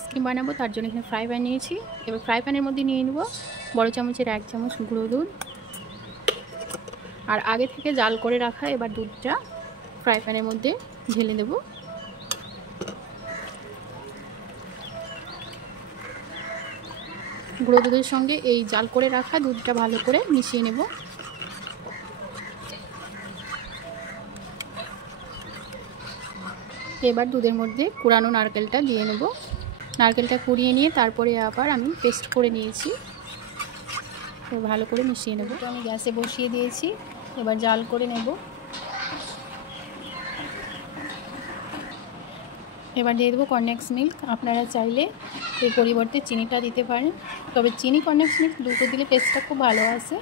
Ice cream বানাবো তার জন্য এখানে ফ্রাই প্যান নিয়েছি। এবার ফ্রাই প্যানের মধ্যে নিয়ে নেব বড় চামচের 1 চামচ গুঁড়ো দুধ, আর আগে থেকে জাল করে রাখা এবার দুধটা ফ্রাই প্যানের মধ্যে ঢেলে দেব। গুঁড়ো দুধের সঙ্গে এই জাল করে রাখা দুধটা ভালো করে মিশিয়ে নেব। এবার দুধের মধ্যে কুড়ানো নারকেলটা দিয়ে নেব। নারকেলটা কুড়িয়ে নিয়ে তারপরে আবার আমি পেস্ট করে নিয়েছি, ভালো করে মিশিয়ে নেব। তো আমি গ্যাসে বসিয়ে দিয়েছি, এবার জাল করে নেব। এবার দিয়ে দেবো কর্নফ্লেক্স মিল্ক। আপনারা চাইলে এর পরিবর্তে চিনিটা দিতে পারেন, তবে চিনি কর্নফ্লেক্স মিল্ক দুটো দিলে টেস্টটা খুব ভালো আসে।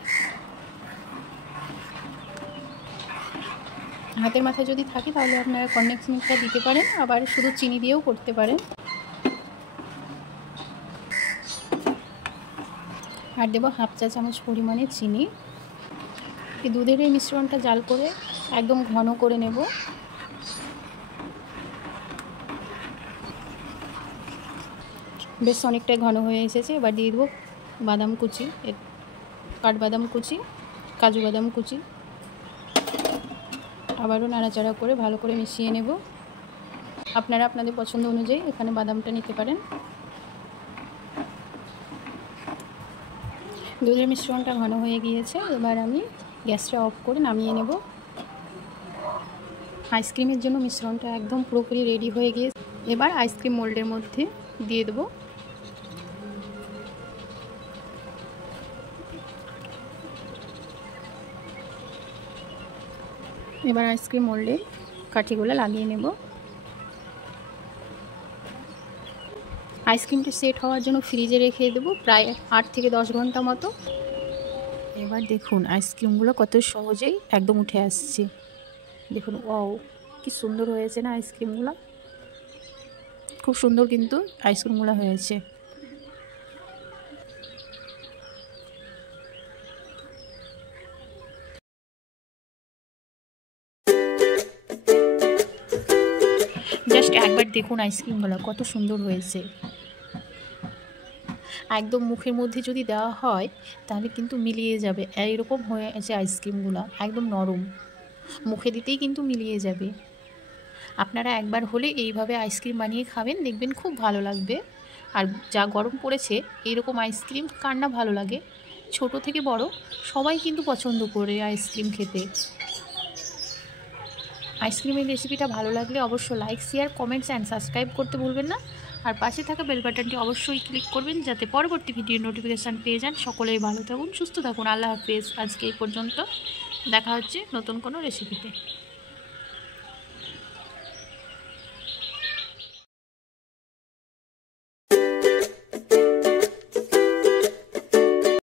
হাতের মাথায় যদি থাকে তাহলে আপনারা কর্নফ্লেক্স মিল্কটা দিতে পারেন, আবার শুধু চিনি দিয়েও করতে পারেন। আর দেবো 1/2 চা চামচ পরিমাণে চিনি। এই দুধের এই মিশ্রণটা জাল করে একদম ঘন করে নেব। বেশ অনেকটাই ঘন হয়ে এসেছে। এবার দিয়ে দেবো বাদাম কুচি, কাঠবাদাম কুচি, কাজু বাদাম কুচি। আবারও নাড়াচাড়া করে ভালো করে মিশিয়ে নেব। আপনারা আপনাদের পছন্দ অনুযায়ী এখানে বাদামটা নিতে পারেন। দুধের মিশ্রণটা ঘন হয়ে গিয়েছে, এবার আমি গ্যাসটা অফ করে নামিয়ে নেব। আইসক্রিমের জন্য মিশ্রণটা একদম পুরোপুরি রেডি হয়ে গিয়েছে। এবার আইসক্রিম মোল্ডের মধ্যে দিয়ে দেবো। এবার আইসক্রিম মোল্ডে কাঠিগুলো লাগিয়ে নেব। আইসক্রিমটা সেট হওয়ার জন্য ফ্রিজে রেখে দেবো প্রায় 8 থেকে 10 ঘন্টা মতো। এবার দেখুন আইসক্রিমগুলো কত সহজেই একদম উঠে আসছে। দেখুন ওয়াও, কি সুন্দর হয়েছে না আইসক্রিমগুলো, খুব সুন্দর কিন্তু আইসক্রিমগুলো হয়েছে। জাস্ট একবার দেখুন আইসক্রিমগুলো কত সুন্দর হয়েছে। একদম মুখের মধ্যে যদি দেওয়া হয় তাহলে কিন্তু মিলিয়ে যাবে, এইরকম হয়েছে আইসক্রিমগুলো, একদম নরম, মুখে দিতেই কিন্তু মিলিয়ে যাবে। আপনারা একবার হলে এইভাবে আইসক্রিম বানিয়ে খাবেন, দেখবেন খুব ভালো লাগবে। আর যা গরম পড়েছে এইরকম আইসক্রিম কার না ভালো লাগে, ছোট থেকে বড় সবাই কিন্তু পছন্দ করে আইসক্রিম খেতে। আইসক্রিমের রেসিপিটা ভালো লাগলে অবশ্যই like, share, comments and subscribe করতে ভুলবেন না। আর পাশে থাকা বেল বাটনটি অবশ্যই ক্লিক করবেন যাতে পরবর্তী ভিডিওর নোটিফিকেশান পেয়ে যান। সকলেই ভালো থাকুন, সুস্থ থাকুন। আল্লাহ হাফেজ। আজকে এই পর্যন্ত, দেখা হচ্ছে নতুন কোনো রেসিপিতে।